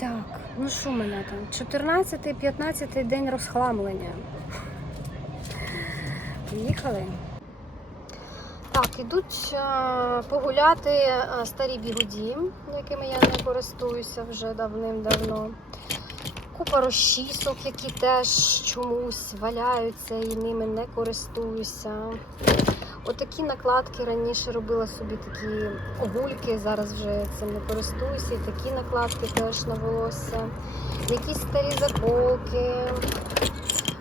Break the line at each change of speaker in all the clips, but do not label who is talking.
Так, ну що мене там? 14-15 день розхламлення. Поїхали. Так, ідуть е, погуляти е, старі бігуді, якими я не користуюся вже давним-давно. Купа розчісок, які теж чомусь валяються і ними не користуюся. Отакі накладки раніше робила собі такі огульки, зараз вже цим не користуюся. І такі накладки теж на волосся. Якісь старі заколки.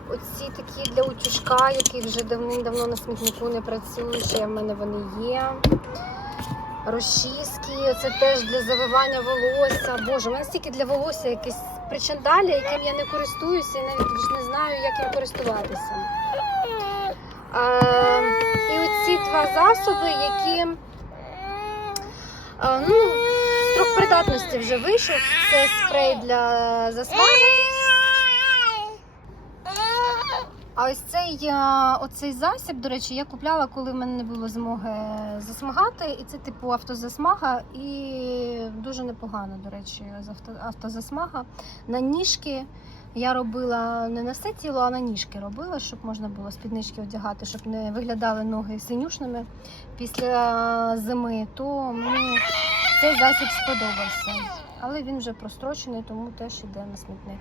Оці такі для утюжка, які вже давним-давно на смітнику не працюють, ще в мене вони є. Розчіски, це теж для завивання волосся. Боже, у мене стільки для волосся якісь причандалі, яким я не користуюся і навіть не знаю, як їм користуватися. Оці два засоби, які е, ну, строк придатності вже вийшов. Це спрей для засмаги. А ось цей, е, оцей засіб, до речі, я купляла, коли в мене не було змоги засмагати. І це типу автозасмага і дуже непогано, до речі, автозасмага. На ніжки я робила не на все тіло, а на ніжки робила, щоб можна було спіднички одягати, щоб не виглядали ноги синюшними після зими. То мені цей засіб сподобався. Але він вже прострочений, тому теж іде на смітник.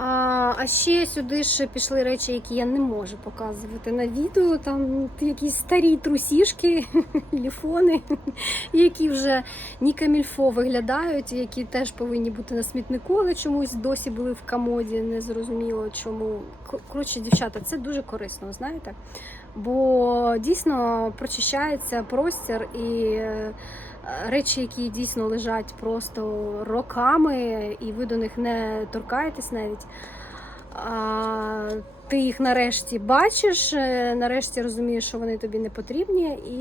А, ще сюди ж пішли речі, які я не можу показувати на відео. Там якісь старі трусішки, ліфони, які вже ні камільфо виглядають, які теж повинні бути на смітнику, але чомусь досі були в комоді, не зрозуміло чому. Коротше, дівчата, це дуже корисно, знаєте. Бо дійсно прочищається простір і речі, які дійсно лежать просто роками, і ви до них не торкаєтесь навіть. А, ти їх нарешті бачиш, е, нарешті розумієш, що вони тобі не потрібні, і,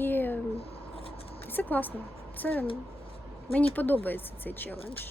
і це класно. Це мені подобається цей челендж.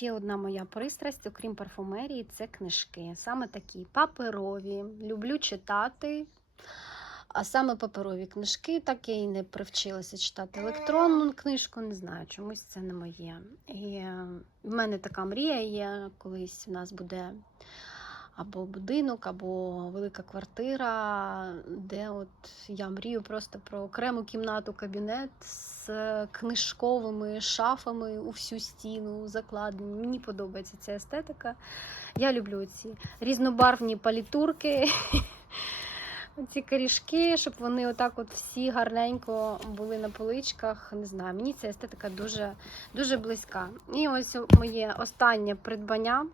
Ще одна моя пристрасть, окрім парфумерії, це книжки. Саме такі паперові. Люблю читати. А саме паперові книжки, так я і не привчилася читати електронну книжку, не знаю, чомусь це не моє. І е, в мене така мрія є, колись у нас буде або будинок, або велика квартира, де от я мрію просто про окрему кімнату, кабінет з книжковими шафами у всю стіну закладені. Мені подобається ця естетика. Я люблю ці різнобарвні палітурки. Ці корішки, щоб вони отак от всі гарненько були на поличках. Не знаю, мені ця естетика дуже, дуже близька. І ось моє останнє придбання.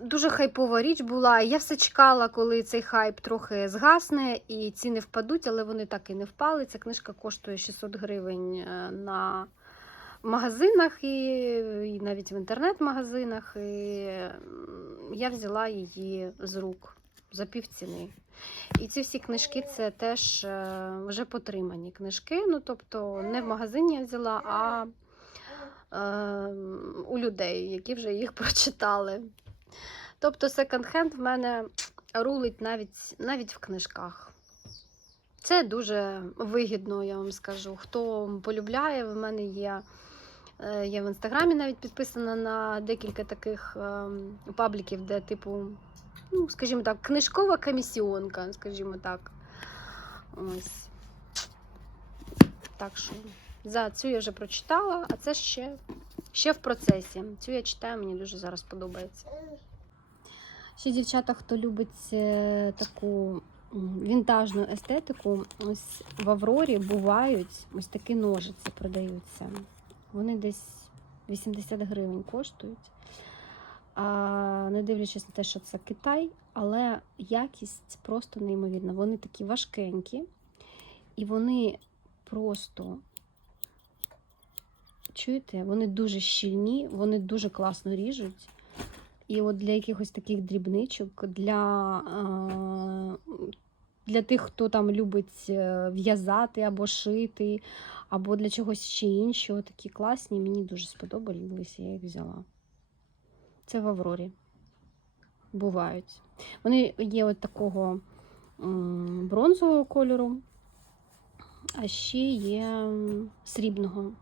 Дуже хайпова річ була. Я все чекала, коли цей хайп трохи згасне і ціни впадуть, але вони так і не впали. Ця книжка коштує 600 гривень е, на магазинах і, і навіть в інтернет-магазинах. І я взяла її з рук за півціни. І ці всі книжки це теж е, вже потримані книжки. Ну, тобто не в магазині я взяла, а е, у людей, які вже їх прочитали. Тобто секонд-хенд в мене рулить навіть, навіть в книжках. Це дуже вигідно, я вам скажу. Хто полюбляє, в мене є. е, Я в інстаграмі навіть підписана на декілька таких ем, пабліків, де, типу, ну, скажімо так, книжкова комісіонка, скажімо так. Ось. Так що за цю я вже прочитала, а це ще, ще в процесі. Цю я читаю, мені дуже зараз подобається. Ще дівчата, хто любить е, таку вінтажну естетику, ось в Аврорі бувають ось такі ножиці продаються. Вони десь 80 гривень коштують. А, не дивлячись на те, що це Китай, але якість просто неймовірна. Вони такі важкенькі, і вони просто, чуєте, вони дуже щільні, вони дуже класно ріжуть. І от для якихось таких дрібничок, для, е, для тих, хто там любить е, в'язати або шити, або для чогось ще іншого, такі класні, мені дуже сподобалися, я їх взяла. Це в Аврорі. Бувають. Вони є от такого бронзового кольору, а ще є срібного.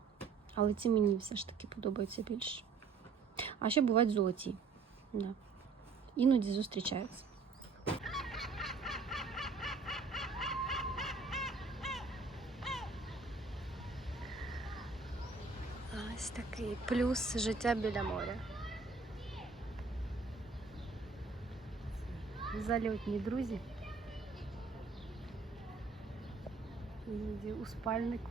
Але ці мені все ж таки подобаються більше. А ще бувають золоті. Да. Іноді зустрічаються. Ось такий плюс життя біля моря. Зальотні друзі. Іноді у спальнику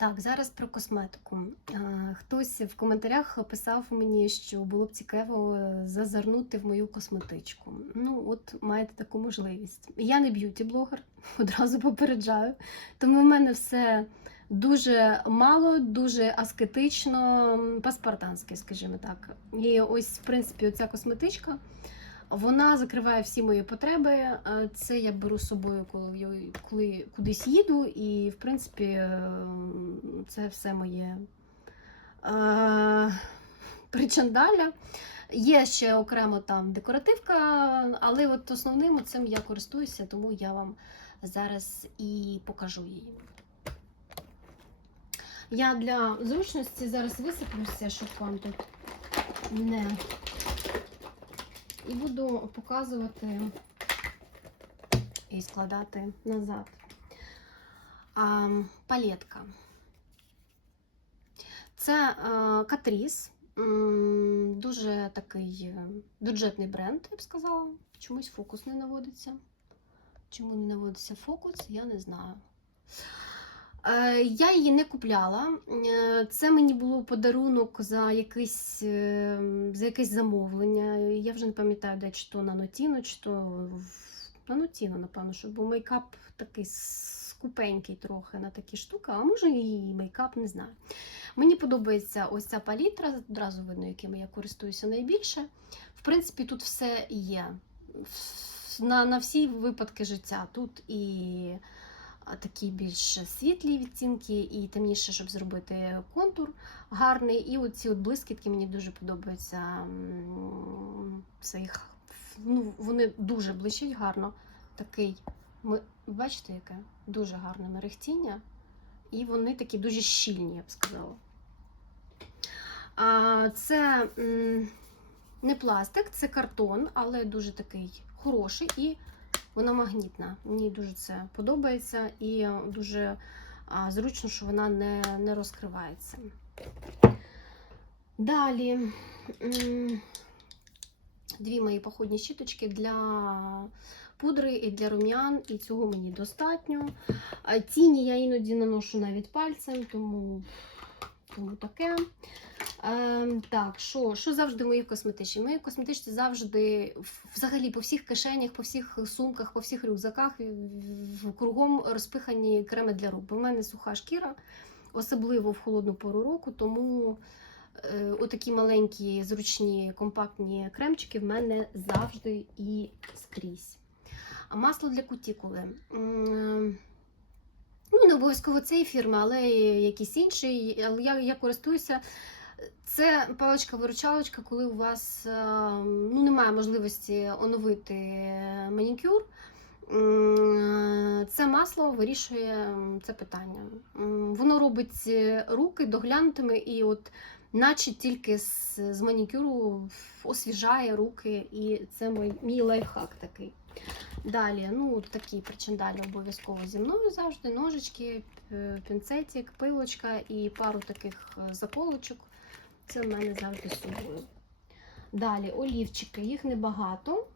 Так, зараз про косметику. Хтось в коментарях писав мені, що було б цікаво зазирнути в мою косметичку. Ну, от маєте таку можливість. Я не б'юті-блогер, одразу попереджаю. Тому в мене все дуже мало, дуже аскетично, паспартанське, скажімо так. І ось, в принципі, оця косметичка. Вона закриває всі мої потреби. Е, Це я беру з собою, коли, коли кудись їду, і в принципі е, це все моє е, причандаля. Є ще окремо там декоративка, але от основним цим я користуюся, тому я вам зараз і покажу її. Я для зручності зараз висиплюся, щоб вам тут не і буду показувати і складати назад. А, палетка. Це Катріс. Дуже такий е, бюджетний бренд, я б сказала. Чомусь фокус не наводиться. Чому не наводиться фокус, я не знаю. Е, Я її не купляла. Е, Це мені було подарунок за якийсь, е, за якесь замовлення. Я вже не пам'ятаю, де чи то на Нотіно, чи то на Нотіно, напевно, що бо мейкап такий скупенький трохи на такі штуки, а може і мейкап, не знаю. Мені подобається ось ця палітра, одразу видно, якими я користуюся найбільше. В принципі, тут все є. На, на всі випадки життя. Тут і такі більш світлі відтінки, і темніше, щоб зробити контур гарний. І оці от блискітки мені дуже подобаються. Їх, ну, вони дуже блищать гарно. Такий, ми, бачите, яке? Дуже гарне мерехтіння. І вони такі дуже щільні, я б сказала. А, Це не пластик, це картон, але дуже такий хороший. І вона магнітна. Мені дуже це подобається і дуже зручно, що вона не, не розкривається. Далі дві мої походні щіточки для пудри і для рум'ян, і цього мені достатньо. Тіні я іноді не ношу навіть пальцем, тому, тому таке. Ем, так, що, що завжди в моїй косметичці? В косметичці завжди, взагалі, по всіх кишенях, по всіх сумках, по всіх рюкзаках кругом розпихані креми для рук. Бо в мене суха шкіра, особливо в холодну пору року, тому е, отакі маленькі, зручні, компактні кремчики в мене завжди і скрізь. А масло для кутікули. М, Ну, не обов'язково цієї фірми, але і якийсь інший. Але я, я користуюся. Це паличка-виручалочка, коли у вас е, ну, немає можливості оновити манікюр. Це масло вирішує це питання. Воно робить е, руки доглянутими і от наче тільки з, з манікюру освіжає руки, і це мій, мій лайфхак такий. Далі, ну такі причиндалі обов'язково зі мною завжди. Ножички, пінцетик, пилочка і пару таких е, заколочок. Це в мене завжди з собою. Далі олівчики, їх небагато.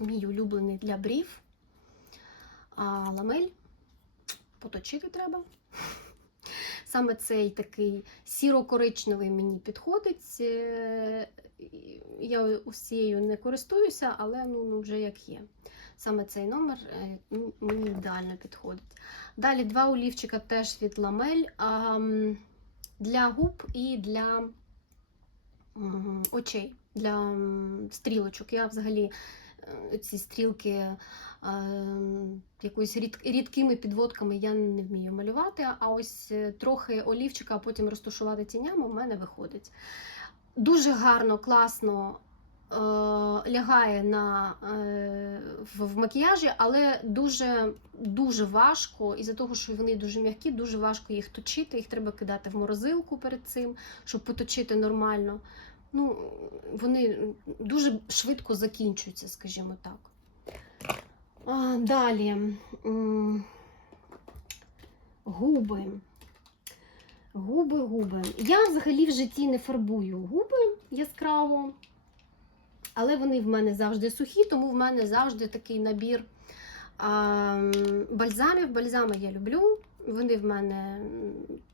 Мій улюблений для брів. А ламель поточити треба. Саме цей такий сіро-коричневий мені підходить. Е, Я усією не користуюся, але ну, ну вже як є. Саме цей номер е, мені ідеально підходить. Далі два олівчика теж від ламель для губ і для очей, для стрілочок. Я взагалі ці стрілки е, якоюсь рід, рідкими підводками я не вмію малювати, а ось е, трохи олівчика, а потім розташувати тінями, у мене виходить. Дуже гарно, класно е, лягає на, е, в макіяжі, але дуже, дуже важко, із-за того, що вони дуже м'які, дуже важко їх точити. Їх треба кидати в морозилку перед цим, щоб поточити нормально. Ну, вони дуже швидко закінчуються, скажімо так. А, далі. Губи. Губи, губи. Я взагалі в житті не фарбую губи яскраво, але вони в мене завжди сухі, тому в мене завжди такий набір а, бальзамів. Бальзами я люблю. Вони в мене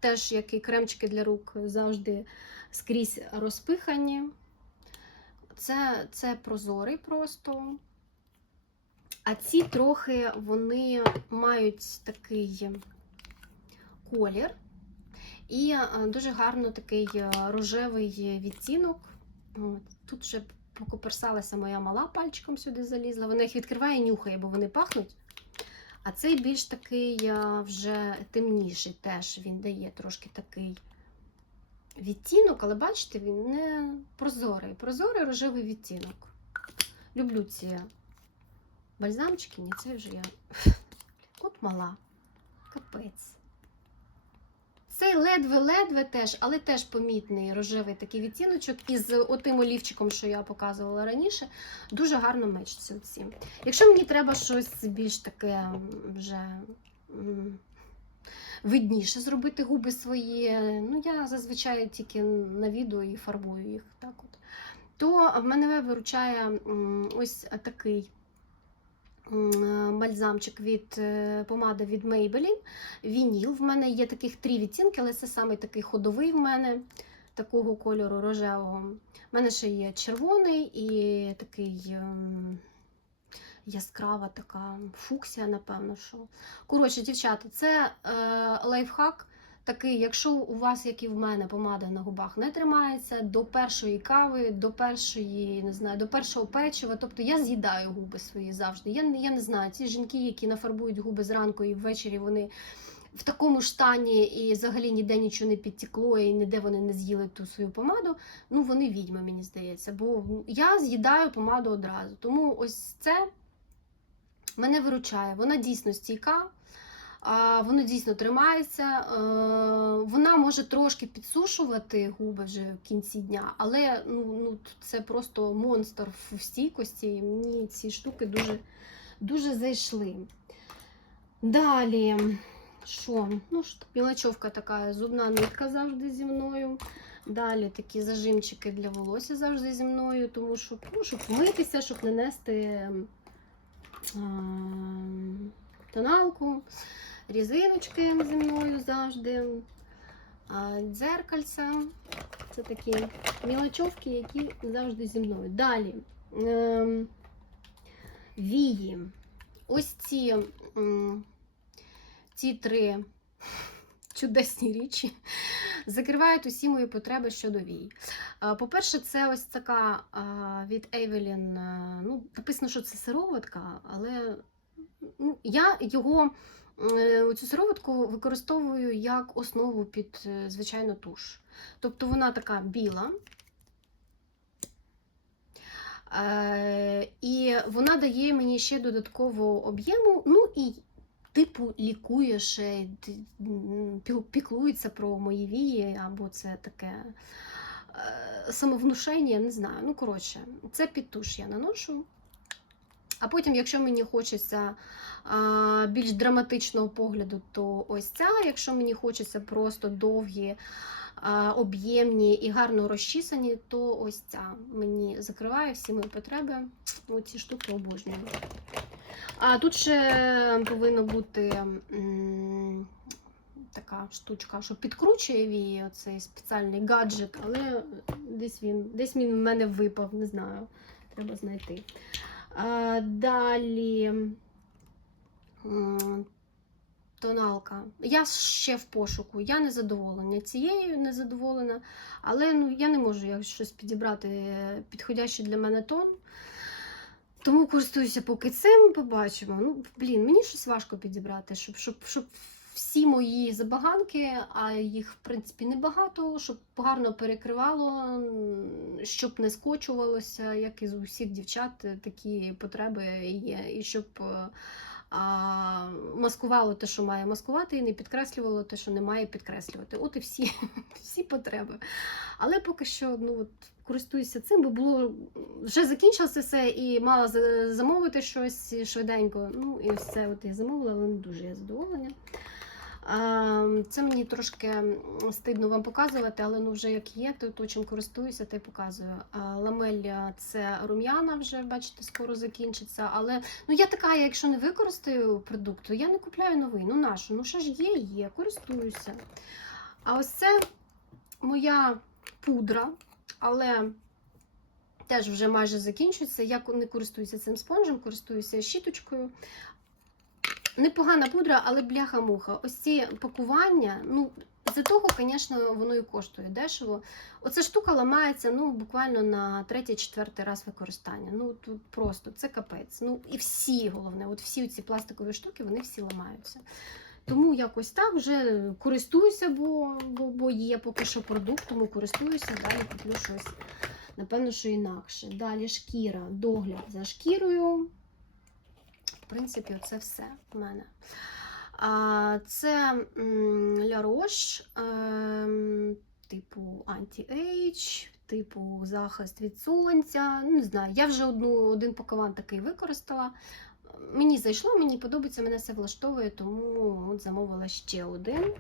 теж, як і кремчики для рук, завжди скрізь розпихані. Це, це прозорий просто. А ці трохи вони мають такий колір. І е, дуже гарно такий е, рожевий відтінок. Тут вже покоперсалася моя мала пальчиком сюди залізла. Вона їх відкриває і нюхає, бо вони пахнуть. А цей більш такий е, вже темніший теж він дає трошки такий відтінок, але бачите, він не прозорий. Прозорий рожевий відтінок. Люблю ці бальзамчики, ні, це вже я. От мала. Капець. Цей ледве-ледве теж, але теж помітний рожевий такий відтіночок. із отим олівчиком, що я показувала раніше, дуже гарно мечиться. Якщо мені треба щось більш таке вже видніше зробити губи свої, ну я зазвичай тільки на відео і фарбую їх так от. То в мене виручає ось такий бальзамчик від е, помада від Maybelline. Вініл. В мене є таких три відтінки, але це саме такий ходовий в мене, такого кольору рожевого. У мене ще є червоний і такий ем, яскрава така фуксія, напевно. що. Коротше, дівчата, це е, лайфхак. Такий, якщо у вас, як і в мене, помада на губах не тримається до першої кави, до першої, не знаю, до першого печива. Тобто я з'їдаю губи свої завжди. Я, я не знаю, ці жінки, які нафарбують губи зранку і ввечері, вони в такому ж стані і взагалі ніде нічого не підтекло, і ніде вони не з'їли ту свою помаду. Ну, вони відьми, мені здається. Бо я з'їдаю помаду одразу. Тому ось це мене виручає. Вона дійсно стійка. А, воно дійсно тримається. Е, вона може трошки підсушувати губи вже в кінці дня, але ну, ну, це просто монстр в стійкості. Мені ці штуки дуже, дуже зайшли. Далі, що? Ну, мілочовка така, зубна нитка завжди зі мною. Далі такі зажимчики для волосся завжди зі мною, тому що, ну, щоб митися, щоб не нести а, тоналку, різиночки зі мною завжди, дзеркальця. Це такі мілочовки, які завжди зі мною. Далі ем, вії. Ось ці, ці три чудесні речі закривають усі мої потреби щодо вій. По-перше, це ось така від Evelyn, а, ну, написано, що це сироватка, але ну, я його. е, Цю сироватку використовую як основу під е, звичайну туш. Тобто вона така біла, Е, і вона дає мені ще додаткового об'єму, ну і типу лікує ще, д- м, піл- піклується про мої вії, або це таке е, самовнушення, не знаю. Ну, коротше, це під туш я наношу. А потім, якщо мені хочеться а, більш драматичного погляду, то ось ця. Якщо мені хочеться просто довгі, об'ємні і гарно розчісані, то ось ця мені закриває всі мої потреби. Оці штуки обожнюю. А тут ще повинна бути така штучка, що підкручує вії, оцей спеціальний гаджет, але десь він, десь він в мене випав, не знаю. Треба знайти. А, далі тоналка. Я ще в пошуку. Я не задоволена цією, не задоволена, але ну, я не можу щось підібрати підходящий для мене тон. Тому користуюся поки цим, побачимо. Ну, блін, мені щось важко підібрати, щоб, щоб, щоб всі мої забаганки, а їх, в принципі, небагато, щоб гарно перекривало, щоб не скочувалося, як і з усіх дівчат, е, такі потреби є. І щоб е, а, маскувало те, що має маскувати, і не підкреслювало те, що не має підкреслювати. От і всі, всі потреби. Але поки що ну, от, користуюся цим, бо було вже закінчилося все і мала замовити щось швиденько. Ну, і ось це от я замовила, але не дуже я задоволена. Це мені трошки стидно вам показувати, але ну вже як є, то, то чим користуюся, те показую. Ламель це рум'яна вже, бачите, скоро закінчиться. Але ну я така, якщо не використаю продукт, то я не купляю новий. Ну нашу, ну що ж є, є, користуюся. А ось це моя пудра, але теж вже майже закінчується. Я не користуюся цим спонжем, користуюся щіточкою. Непогана пудра, але бляха-муха. Ось ці пакування, ну, за того, звісно, воно і коштує дешево. Оця штука ламається ну, буквально на третій-четвертий раз використання. Ну, тут просто це капець. Ну, і всі, головне, от всі ці пластикові штуки, вони всі ламаються. Тому якось так вже користуюся, бо, бо, бо є поки що продукт, тому користуюся, далі куплю щось, напевно, що інакше. Далі шкіра, догляд за шкірою. В принципі, це все в мене. Це м, Ля Рош, ем, типу анті-ейдж, типу захист від сонця. Ну, не знаю, я вже одну, один пакуван такий використала. Мені зайшло, мені подобається, мене все влаштовує, тому от замовила ще один.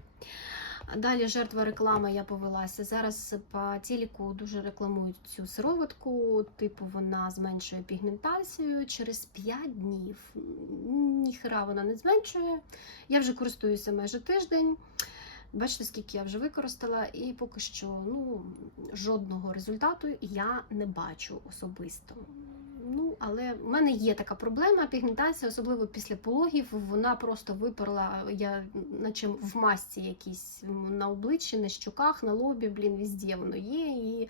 Далі жертва реклами я повелася. Зараз по телеку дуже рекламують цю сироватку, типу вона зменшує пігментацію через 5 днів. Ніхера вона не зменшує. Я вже користуюся майже тиждень. Бачите, скільки я вже використала, і поки що ну, жодного результату я не бачу особисто. Ну, але в мене є така проблема. Пігментація, особливо після пологів, вона просто виперла, я наче в масці якійсь на обличчі, на щоках, на лобі, блін, везде воно є. І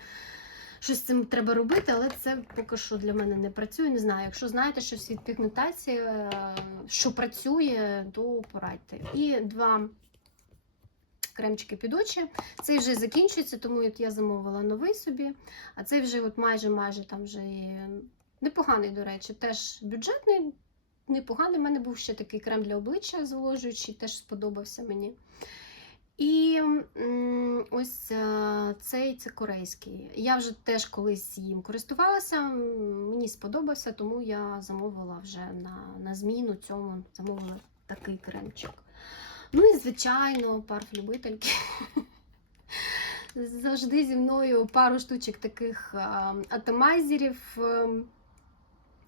щось з цим треба робити, але це поки що для мене не працює. Не знаю. Якщо знаєте щось від пігментації, е, що працює, то порадьте. І два кремчики під очі. Цей вже закінчується, тому от я замовила новий собі. А цей вже от майже майже там вже непоганий, до речі, теж бюджетний, непоганий. У мене був ще такий крем для обличчя зволожуючий, теж сподобався мені. І ось е, цей це корейський. Я вже теж колись їм користувалася, мені сподобався, тому я замовила вже на, на зміну цьому замовила такий кремчик. Ну і, звичайно, парф-любительки. Завжди зі мною пару штучок таких атомайзерів.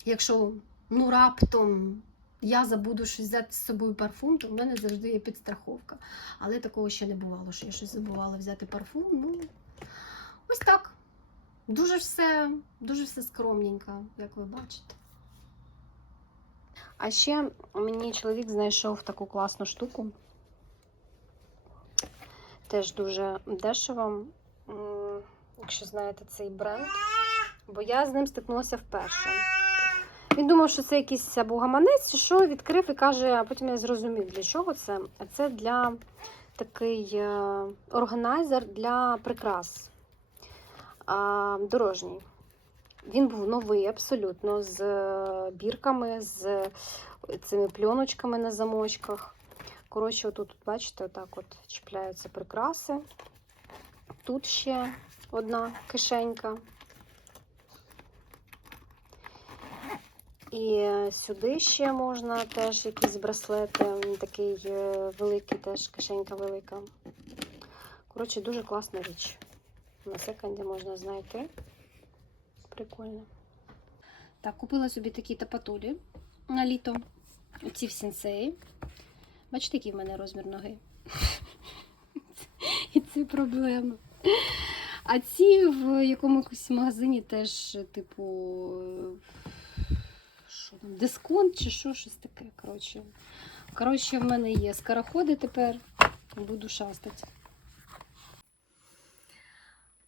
Якщо ну раптом я забуду щось взяти з собою парфум, то в мене завжди є підстраховка. Але такого ще не бувало, що я щось забувала взяти парфум. Ну, ось так. Дуже все, дуже все скромненько, як ви бачите. А ще мені чоловік знайшов таку класну штуку. теж дуже дешево, якщо знаєте цей бренд. Бо я з ним стикнулася вперше. Він думав, що це якийсь або гаманець, що відкрив і каже, а потім я зрозумів, для чого це. А це для такий е, органайзер для прикрас дорожній. Він був новий абсолютно, з е, бірками, з цими пльоночками на замочках. Коротше, отут, бачите, отак от чіпляються прикраси. Тут ще одна кишенька. І е, сюди ще можна теж якісь браслети. Такий е, великий, теж кишенька велика. Коротше, дуже класна річ. На секунді можна знайти. Прикольно. Так, купила собі такі тапатулі на літо. Оці в сенсеї. Бачите, який в мене розмір ноги. І це проблема. А ці в якомусь магазині теж, типу, дисконт чи що, щось таке. Коротше, коротше, в мене є скороходи тепер. Буду шастати.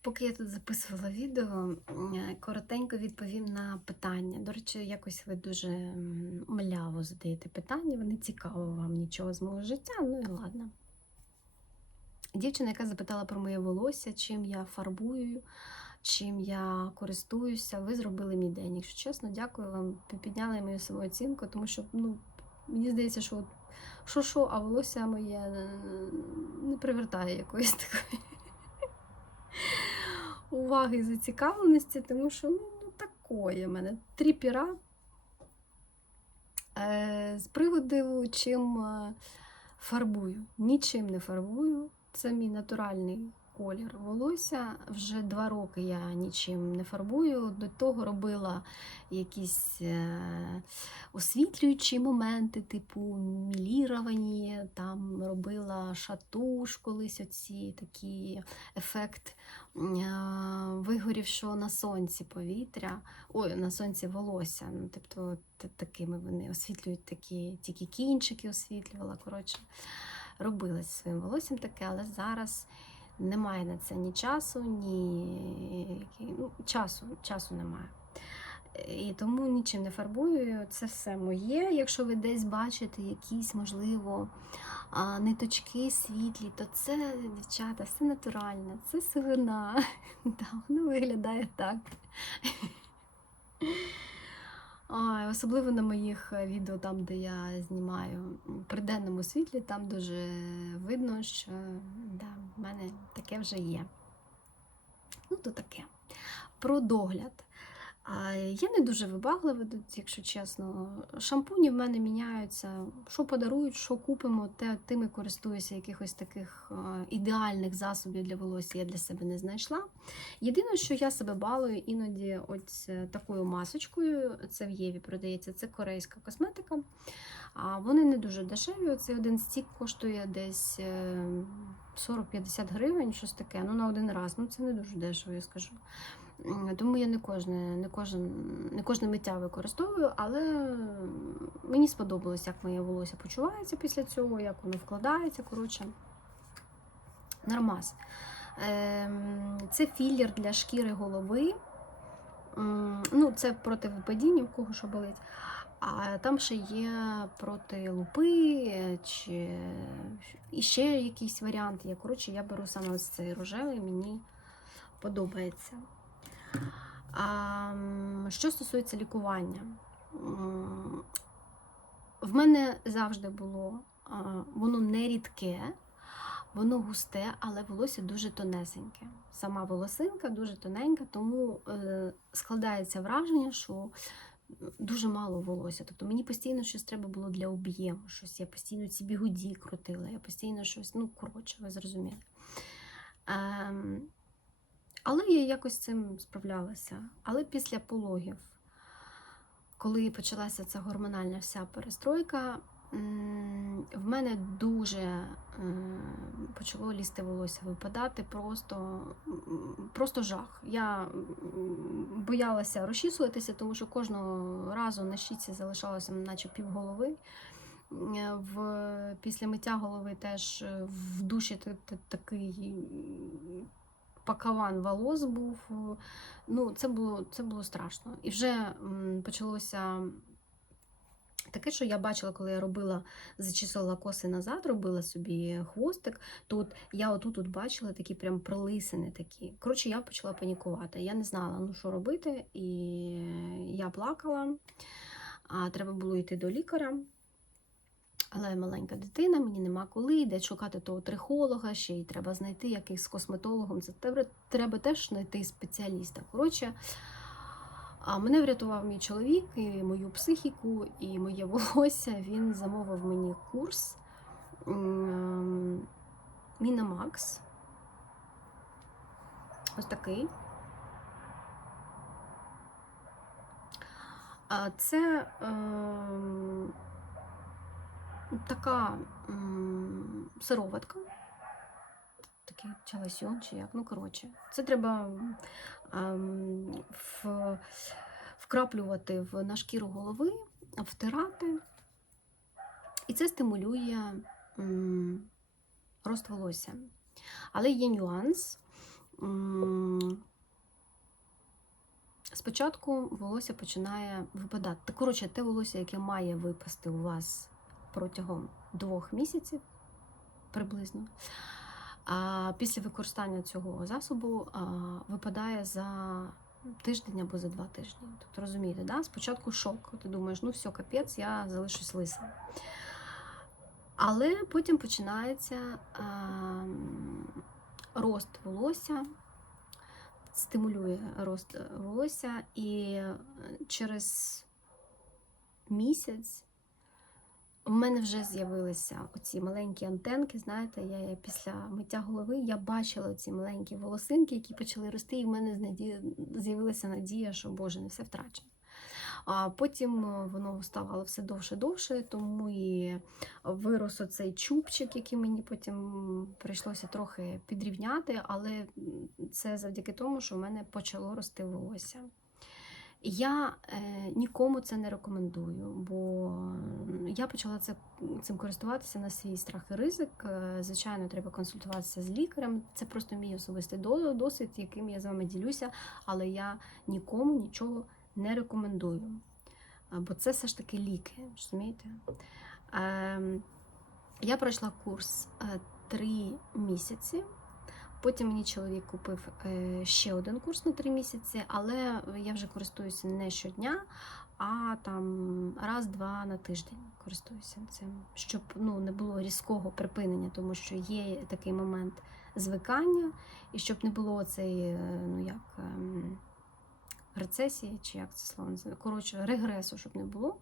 Поки я тут записувала відео, е, коротенько відповім на питання. До речі, якось ви дуже мляво задаєте питання, вони цікаво вам нічого з мого життя, ну і ладно. Дівчина, яка запитала про моє волосся, чим я фарбую, чим я користуюся, ви зробили мій день. Якщо чесно, дякую вам. Підняли мою самооцінку, тому що ну, мені здається, що що-що, а волосся моє е, не привертає якоїсь такої уваги і зацікавленості, тому що ну, ну такое в мене три піра. Е, з приводу, чим е, фарбую. Нічим не фарбую. Це мій натуральний колір волосся. Вже два роки я нічим не фарбую. До того робила якісь е, освітлюючі моменти, типу міліровані, там робила шатуш колись оці такий ефект е, вигорівшого на сонці повітря, ой, на сонці волосся. Ну, тобто такими вони освітлюють такі, тільки кінчики освітлювала. Коротше, робила своїм волоссям таке, але зараз немає на це ні часу, ні ну, часу, часу немає. І тому нічим не фарбую. Це все моє. Якщо ви десь бачите якісь, можливо, ниточки світлі, то це, дівчата, все натурально, це сивина. Воно виглядає так. Особливо на моїх е, відео, там, де я знімаю при денному світлі, там дуже видно, що да, в мене таке вже є. Ну, то таке. Про догляд. Я не дуже вибаглива, якщо чесно. Шампуні в мене міняються. Що подарують, що купимо, те, тим і користуюся. Якихось таких ідеальних засобів для волосся я для себе не знайшла. Єдине, що я себе балую іноді ось е, такою масочкою, це в Єві продається, це корейська косметика. А вони не дуже дешеві. Цей один стік коштує десь е, 40-50 гривень, щось таке. Ну, на один раз. Ну, це не дуже дешево, я скажу. Тому я не кожне, не кожен, не кожне миття використовую, але мені сподобалось, як моє волосся почувається після цього, як воно вкладається. Коротше, нормас. Ем, Це філер для шкіри голови. Ну, це проти випадіння, в кого що болить. А там ще є проти лупи чи і ще якийсь варіант є. Коротше, я беру саме ось цей рожевий, мені подобається. Що стосується лікування, в мене завжди було, воно не рідке, воно густе, але волосся дуже тонесеньке. Сама волосинка дуже тоненька, тому е, складається враження, що дуже мало волосся. Тобто мені постійно щось треба було для об'єму, щось я постійно ці бігуді крутила, я постійно щось, ну, коротше, ви зрозуміли. Але я якось цим справлялася. Але після пологів, коли почалася ця гормональна вся перестройка, в мене дуже почало лізти волосся випадати, просто, просто жах. Я боялася розчісуватися, тому що кожного разу на щіці залишалося наче півголови. Е, В, після миття голови теж е, в душі та- та- такий пакаван волос був. Ну, це було, це було страшно. І вже почалося таке, що я бачила, коли я робила, зачісувала коси назад, робила собі хвостик. Тут я отут от бачила такі прям пролисини такі. Коротше, я почала панікувати. Я не знала, ну що робити, і я плакала. А треба було йти до лікаря. Але я маленька дитина, мені нема коли, йде шукати того трихолога, ще й треба знайти якийсь з косметологом. Це треба, треба теж знайти спеціаліста. Коротше, а мене врятував мій чоловік, і мою психіку, і моє волосся. Він замовив мені курс м, Міна Ось такий. Це ем, така м, сироватка. Такий чи чи як. Ну, коротше, це треба ем, в, вкраплювати в, на шкіру голови, втирати. І це стимулює м, рост волосся. Але є нюанс. М, Спочатку волосся починає випадати. Коротше, те волосся, яке має випасти у вас протягом двох місяців приблизно. А після використання цього засобу а, випадає за тиждень або за два тижні. Тобто розумієте, да? спочатку шок. Ти думаєш, ну все, капець, я залишусь лиса. Але потім починається а, рост волосся, стимулює рост волосся, і через місяць в мене вже з'явилися оці маленькі антенки. Знаєте, я, після миття голови я бачила ці маленькі волосинки, які почали рости, і в мене з'явилася надія, що Боже, не все втрачено. А потім е, воно ставало все довше-довше, тому і вирос оцей чубчик, який мені потім прийшлося трохи підрівняти, але це завдяки тому, що в мене почало рости волосся. Я е, нікому це не рекомендую, бо я почала це, цим користуватися на свій страх і ризик. Е, Звичайно, треба консультуватися з лікарем. Це просто мій особистий досвід, яким я з вами ділюся, але я нікому нічого не рекомендую. Е, Бо це все ж таки ліки, розумієте? Ем, я пройшла курс е, три місяці. Потім мені чоловік купив е, ще один курс на три місяці, але я вже користуюся не щодня, а там раз-два на тиждень користуюся цим, щоб ну, не було різкого припинення, тому що є такий момент звикання, і щоб не було цей, е, ну як. ем, Рецесії, чи як це слово називається, коротше, регресу, щоб не було.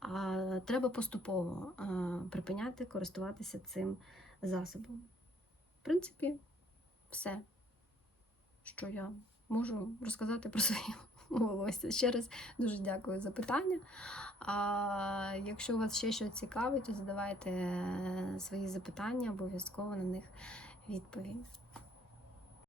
А треба поступово е, припиняти користуватися цим засобом. В принципі, все, що я можу розказати про своє волосся. Ще раз дуже дякую за питання. А якщо вас ще щось цікавить, то задавайте е, свої запитання, обов'язково на них відповім.